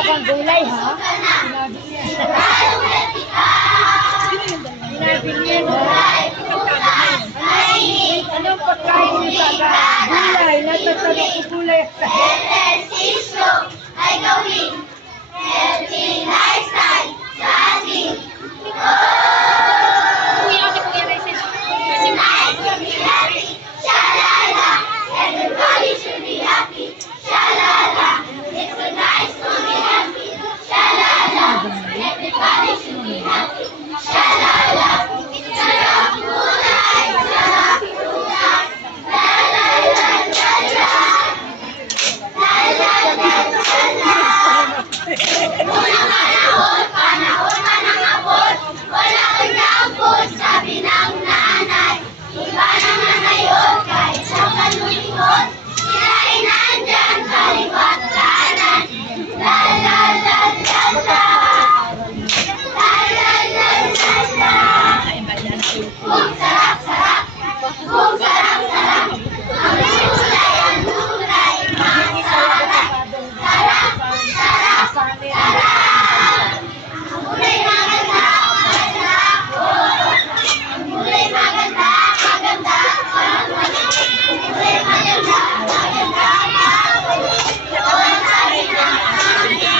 Wala kang gulay, ha? Pinabilihan, ha? Anong pagkain mo sa gulay? Natatanong ko gulay. Ehersisyo ay gawin. Healthy lifestyle sa ating Shalala, everybody should be happy. Shalala, it's so nice to be happy. Shalala, everybody should be happy. Shalala, sarap gulay, sarap prutas. La la la la la. La la la la la. Panahon pa ng abot, wala kang naabot, sabi ng nanay. Iba naman ngayon, kahit sa kalulingkod, sila ay nandyan, kaliwat kanan. La la la la la. La la la la la. Kung sarap-sarap, kung sarap-sarap, ang gulay, ang gulay, masarap. Sarap, sarap, sarap. Ang gulay maganda, maganda, oh. Ang gulay maganda, maganda, ang gulay maganda, maganda, doon sa pinakain.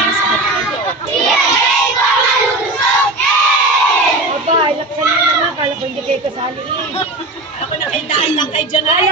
Yay! Mga lulusok! Eh! Aba, laksan mo naman. Kala ko hindi kayo kasali. Ako nakaitaan lang kay Janay.